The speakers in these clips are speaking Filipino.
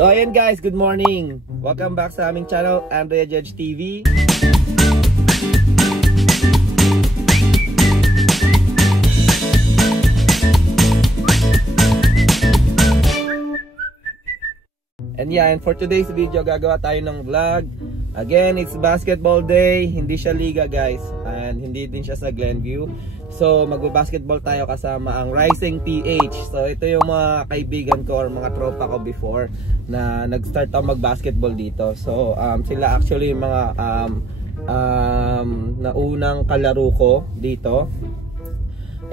So ayan guys, good morning. Welcome back sa aming channel, Andrea Judge TV. And yeah, and for today's video, gagawa tayo ng vlog. Again, it's basketball day. Hindi siya liga guys, and hindi din siya sa Glenview. So magbabasketball tayo kasama ang Rising PH. So ito yung mga kaibigan ko or mga tropa ko before na nag-start ako mag-basketball dito. So sila actually mga naunang kalaro ko dito.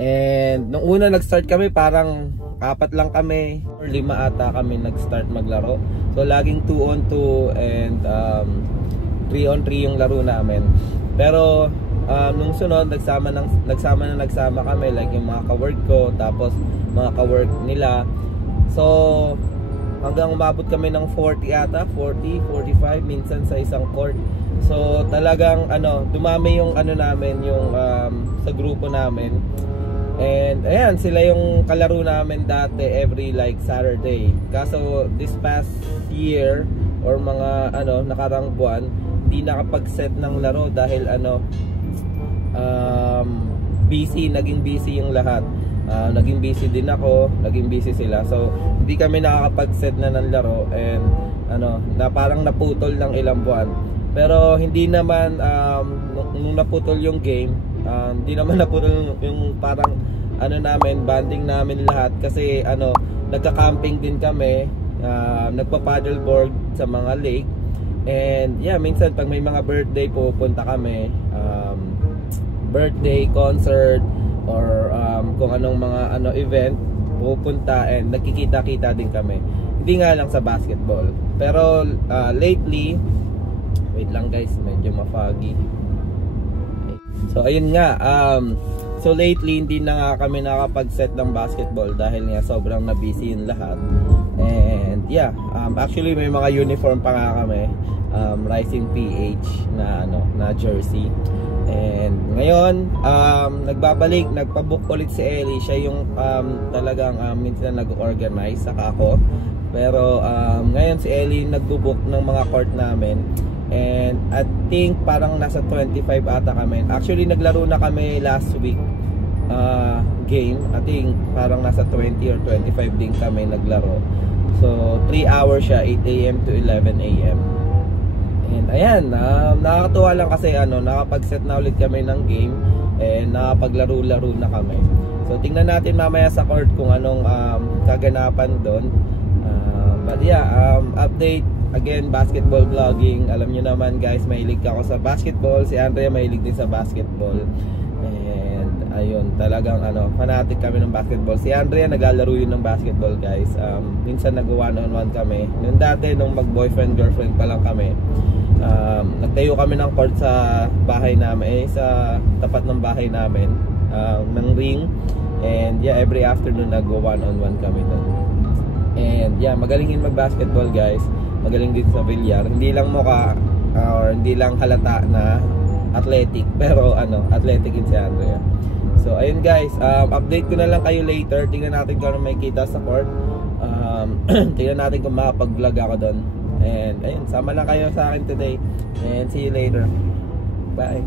And nung una nag-start kami, parang 4 lang kami or 5 ata kami nag-start maglaro. So laging 2 on 2 and 3 on 3 yung laro namin. Pero nung sunod nagsama kami, like yung mga ka-work ko, tapos mga ka-work nila. So hanggang umabot kami ng 40 ata, 40, 45 minsan sa isang court. So talagang dumami yung namin, yung sa grupo namin. And ayan, sila yung kalaro namin dati every like Saturday. Kaso this past year or mga nakarang buwan, hindi nakapag-set ng laro dahil naging busy yung lahat. Naging busy din ako, naging busy sila. So hindi kami nakakapag-set na ng laro, and na parang naputol ng ilang buwan. Pero hindi naman nung naputol yung game, hindi naman naputol yung parang namin, banding namin lahat, kasi nagka-camping din kami, nagpa-paddleboard sa mga lake. And yeah, minsan pag may mga birthday pupunta kami, birthday, concert, or kung anong mga event pupunta, and nagkikita-kita din kami. Hindi nga lang sa basketball. Pero lately, wait lang guys, medyo ma-foggy. So ayun nga, so lately hindi na nga kami nakapag-set ng basketball dahil nga sobrang na-busy yung lahat. And yeah, actually may mga uniform pa nga kami, Rising PH na jersey. And ngayon nagpabook ulit si Ellie. Siya yung talagang minsan nag-organize, saka ako. Pero ngayon si Ellie nagbo-book ng mga court namin. And I think parang nasa 25 ata kami. Actually naglaro na kami last week game. I think parang nasa 20 or 25 din kami naglaro. So 3 hours siya, 8 AM to 11 AM. And ayan, nakakatuwa lang kasi nakapag-set na ulit kami ng game, and nakapaglaro-laro na kami. So tingnan natin mamaya sa court kung anong kaganapan doon. But yeah, update again, basketball vlogging. Alam nyo naman guys, mahilig ako sa basketball. Si Andrea mahilig din sa basketball. And ayun, talagang fanatic kami ng basketball. Si Andrea naglalaro yun ng basketball guys. Minsan nag-1-on-1 kami. Noon dati, nung mag-boyfriend girlfriend pa lang kami, nagtayo kami ng court sa bahay namin, sa tapat ng bahay namin, ng ring. And yeah, every afternoon nag-1-on-1 kami doon. And yeah, magaling yun mag-basketball guys. Magaling din sa bilyar. Hindi lang mukha or hindi lang halata na athletic, pero athletic din si Andrea. So ayun guys, update ko na lang kayo later. Tingnan natin kung ano may kita sa court. Tingnan natin kung makapag-vlog ako doon. And ayun, sama lang kayo sa akin today. And see you later. Bye.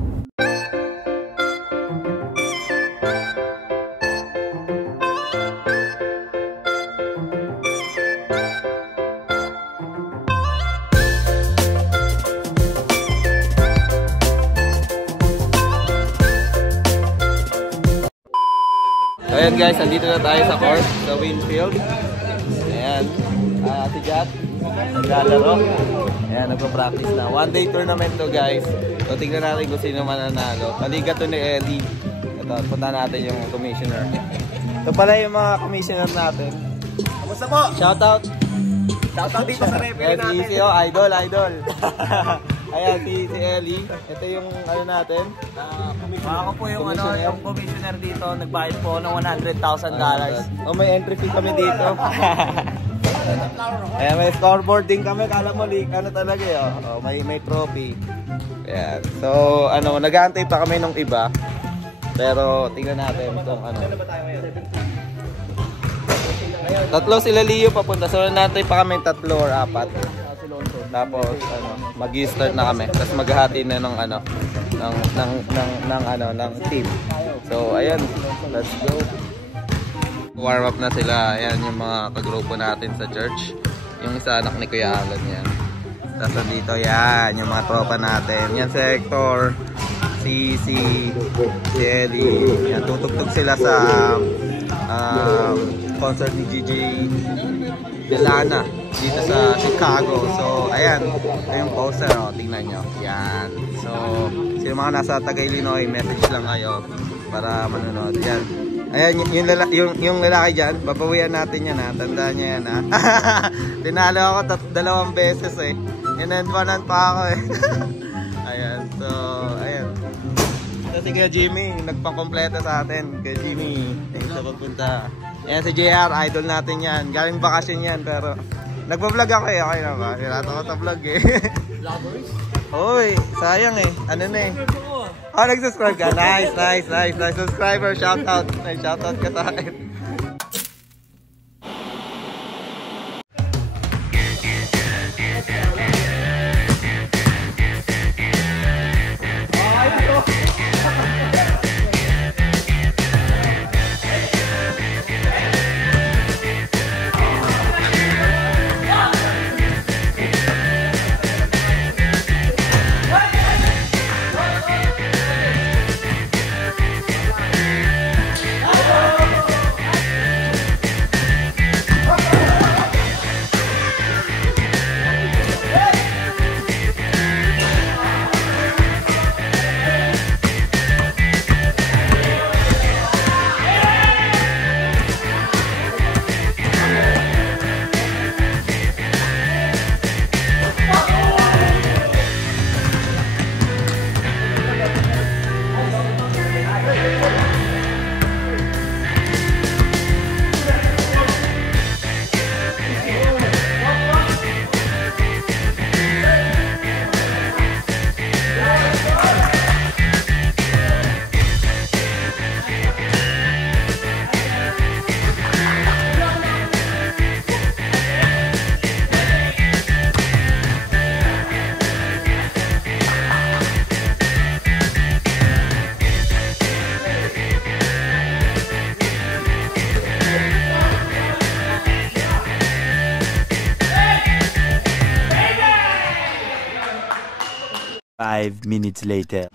Ayan guys, andito na tayo sa court, sa Winfield. Ayan, si Jat naglalaro. Ayan, nagpa-practice na. One day tournament to guys. So tignan natin kung sino mananalo. Maliga to ni Ellie. Ito, punta natin yung commissioner. Ito pala yung mga commissioner natin. Kamusta po? Shoutout! Shoutout dito sa referee natin. Si idol. Ayan, si Ellie. Ito yung natin. Ako po yung yung commissioner dito. Nagbayad po ng $100,000. Oh, may entry fee kami dito. Ayan, may scoreboard din kami. Kala mo, talaga eh. Oh, may trophy. Ayan. So, nag-aantay pa kami nung iba. Pero, tingnan natin kung ano. Tatlo sila Leo papunta. So natin pa kami 3 or 4. Tapos mag-start na kami. Tapos maghahati na ng ng team. So ayun, let's go. Warm up na sila. Ayan yung mga kagrupo natin sa church. Yung isa anak ni Kuya Alan yan. Tapos dito yan, yung mga tropa natin. Yan si Hector, si Ellie. Yan, tutugtog sila sa concert ni Gigi Delana dito sa Chicago. So, ayan. Ito yung poster, oh. Tingnan nyo. Yan. So, sino mga nasa Taga-Illinois, message lang kayo para manunod. Yan. Ayan, yung lalaki dyan, babawian natin yan, ha. Tandaan nyo yan, ha. Tinalo ako 2 beses, eh. Inadvanan pa ako, eh. Ayan. So, ayan. So, si Kuya Jimmy, nagpang-kompleto sa atin. Kuya Jimmy, thanks sa pagpunta. Ayan si JR, idol natin yan. Galing bakasyon yan, pero nagpa-vlog ako, eh. Okay na ba? Hirato ko sa vlog, eh. Oy, sayang, eh. Ano na, eh. Oh, nag-subscribe ka. Nice. Subscriber, shoutout. Shoutout ka sa akin. Five minutes later.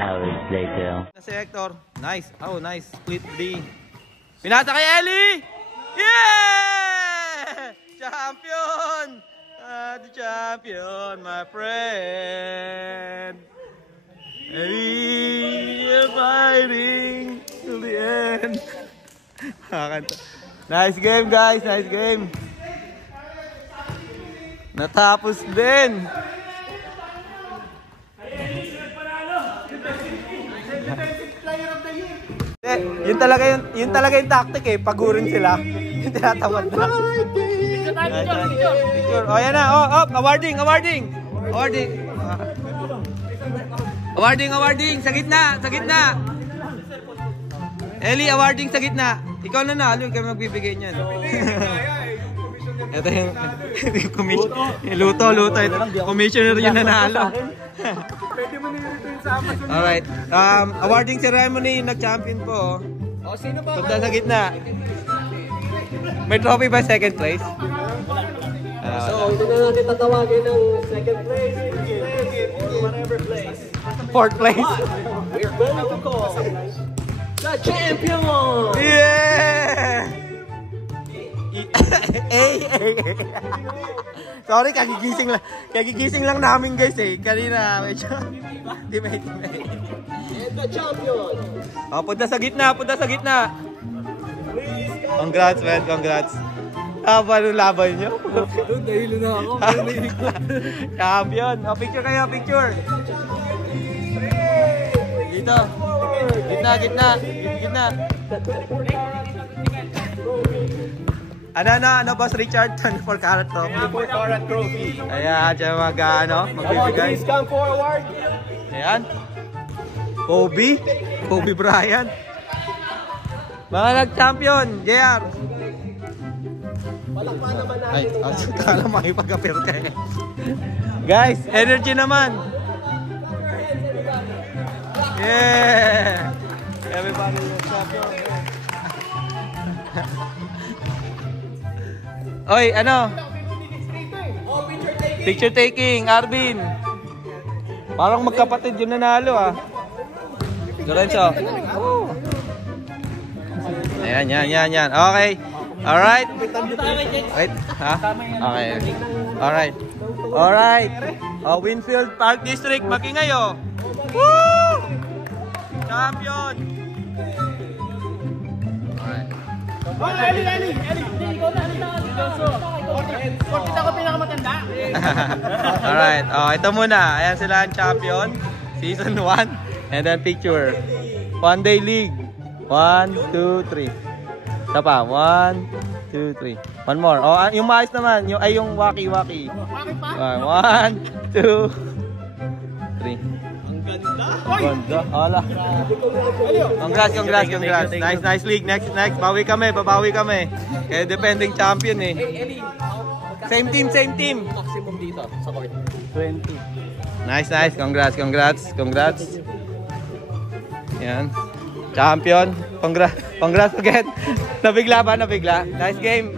hours later. Si Hector. Nice. Oh, nice. Split D. Pinasa kay Ellie! Yeah! Champion! The champion, my friend. Ellie, fighting to the end. Nice game, guys. Nice game. Natapos din. Yun talaga yung tactic eh, pagurin sila. Yung tinatamad na. Picture. Oh, yan na. Oh, awarding. Awarding. Sa gitna. Ellie, awarding sa gitna. Ikaw na nalo, kami magbibigay niyan. Ito yung luto. Ito, commissioner yung nanalo. Alright. Awarding ceremony, nag-champion po. O, sino ba? Punta sa gitna. May trophy ba second place? So, ito na natin tatawagin ng second place, or whatever place. Fourth place. We're going to call the champion! Yeah! Sorry, kagigising lang namin guys eh. Kanina medyo teammate. And the champion! Oh, punta sa gitna. Congrats, man. Congrats. Paano laban nyo? Doon, dahil na ako. Champion. Oh, picture kayo, picture. Dito. Gitna. Ano, Boss Richard? 24 karat trophy. 24 karat trophy. Ayan, siya magbibigay. Please come forward. Ayan. Kobe Bryant. Mga nag-champion, JR. Palakpan naman natin. Ay, kala makipag-appear ka eh. Guys, energy naman. Yeah! Everybody is champion. Oy, ano? Picture taking, Arvin. Parang magkapatid yung nanalo ah. Lorenzo. Ayan. Okay. Alright. Wait, ha? Okay. Alright. Winfield Park District, Makingay oh. Woo! Champion. Alright. Eli! Ikaw na, Kortit ako pinakamatanda. Alright. Ito muna. Ayan sila ang champion. Season 1. And then picture. One day league. 1, 2, 3. Isa pa. 1, 2, 3. One more. Yung maayos naman. Yung waki-waki. Waki pa? 1, 2, 3. Ang ganda. Ganda. Ala. Congrats. Nice league. Next. Babawi kami. Kaya defending champion eh. Eli, Same team. maximum dito sa court. 20. Nice. Congrats. Yan. Champion. Congrats again. Nabigla. Nice game.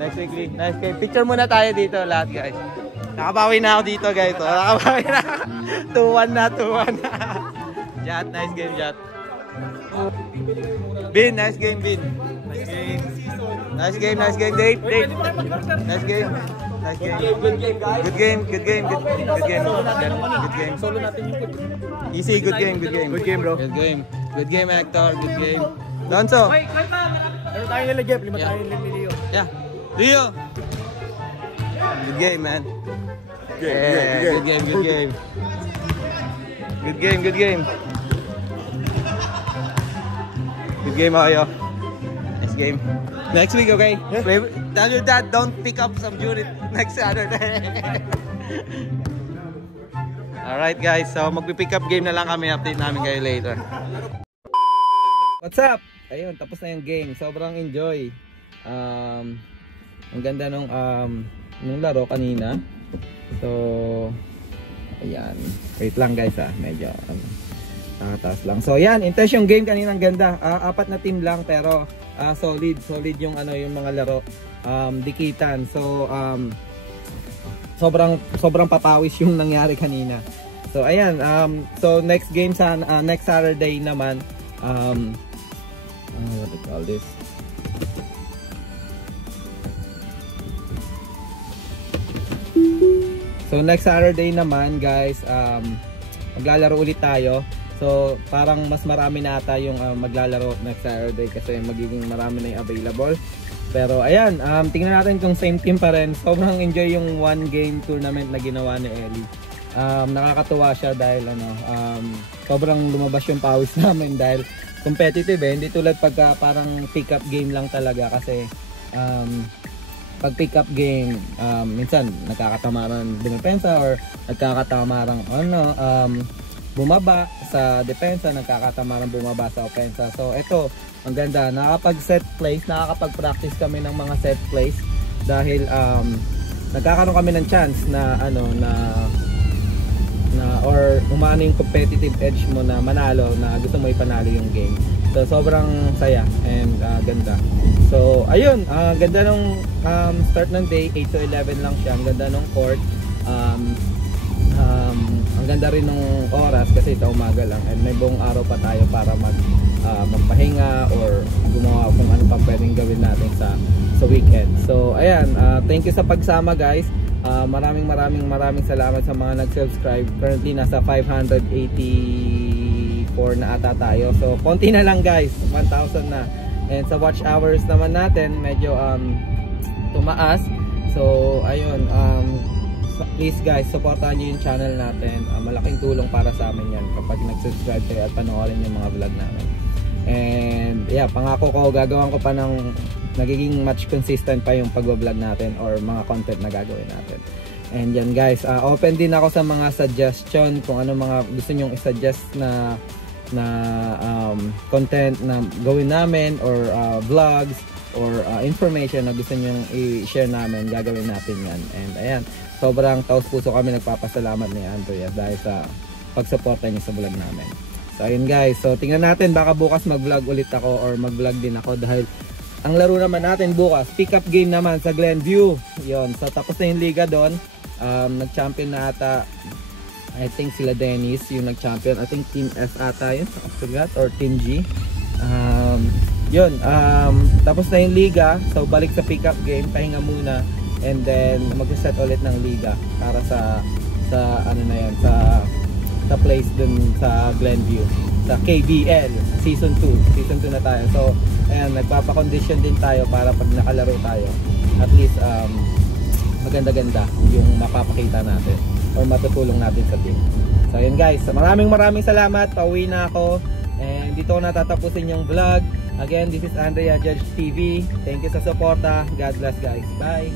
Next weekly. Nice game. Picture muna tayo dito lahat, guys. Nakabawi na ako dito, guys. 2-1 na. Jat, nice game, Jat. Bin, nice game, Bin. Nice game, Dave. Nice game. Good game, guys. Good game. Solo natin yung Easy, good game. Good game, bro. Good game, Hector. Good game. Donso. Meron tayong nilagyan. 5 tayong nililiyo. Yeah. Leo. Good game, man. Good game. Good game, Ayo. Nice game. Next week, okay? Tell your dad, don't pick up some jury next Saturday. Alright, guys. So, magpipick up game na lang kami. Update namin kayo later. What's up? Ayun, tapos na yung game. Sobrang enjoy. Ang ganda nung laro kanina. So, ayan. Wait lang, guys medyo nakataas lang. So, yan. Intense yung game kanina. Ang ganda. 4 na team lang pero solid yung yung mga laro. Dikitan. So, sobrang papawis yung nangyari kanina. So ayan, so next game sa next Saturday naman, what do you call this? So next Saturday naman guys, maglalaro ulit tayo. So parang mas marami na ata yung maglalaro next Saturday kasi magiging marami na yung available. Pero ayan, tingnan natin kung same team pa rin. Sobrang enjoy yung one game tournament na ginawa ni Ellie. Nakakatuwa siya dahil sobrang lumabas yung pawis namin dahil competitive hindi tulad pagka parang pick up game lang talaga kasi pag pick up game minsan nagkakatamaran depensa or nagkakatamarang bumaba sa depensa, nagkakatamarang bumaba sa opensa. So ito, ang ganda, nakakapag-set plays, nakakapag-practice kami ng mga set plays dahil nagkakaroon kami ng chance na or umano yung competitive edge mo na manalo, na gusto mo ipanalo yung game. So sobrang saya and ganda. So ayun, ganda nung start ng day, 8 to 11 lang siya. Ang ganda nung court. Ang ganda rin ng oras kasi sa umaga lang and may buong araw pa tayo para magpahinga or gumawa kung ano pa pwedeng gawin natin sa weekend. So ayan, thank you sa pagsama guys. Maraming salamat sa mga nag-subscribe. Currently nasa 584 na ata tayo. So konti na lang guys, 1,000 na. And sa watch hours naman natin medyo tumaas. So ayun, please guys, supportahan nyo yung channel natin. Malaking tulong para sa amin yan kapag nag-subscribe kayo at panoorin yung mga vlog namin. And yeah, pangako ko, gagawin ko pa ng nagiging much consistent pa yung pag-vlog natin or mga content na gagawin natin. And yan guys, open din ako sa mga suggestion kung ano mga gusto nyong i-suggest na content na gawin namin or vlogs or information na gusto nyong i-share namin, gagawin natin yan. And ayan, sobrang taos puso kami nagpapasalamat ni Andrea dahil sa pagsuporta niya sa vlog namin. So ayun guys, so tingnan natin, baka bukas mag-vlog ulit ako or mag-vlog din ako dahil ang laro naman natin bukas, pick up game naman sa Glenview. Yon, so tapos na yung liga doon. Nag-champion na ata, I think sila Dennis yung nag-champion. I think Team S ata yun, or Team G. Yun, tapos na yung liga. So balik sa pick up game, pahinga muna. And then mag-set ulit ng liga para sa ano na yan, sa place dun sa Glenview, sa KBL Season 2 na tayo. So ayan, nagpapa-condition din tayo para pag nakalaro tayo, at least maganda-ganda yung mapapakita natin or matutulong natin sa team. So ayun guys, maraming salamat. Pauwi na ako and dito ko natatapusin yung vlog. Again, this is Andrea Judge TV. Thank you sa suporta. God bless guys. Bye.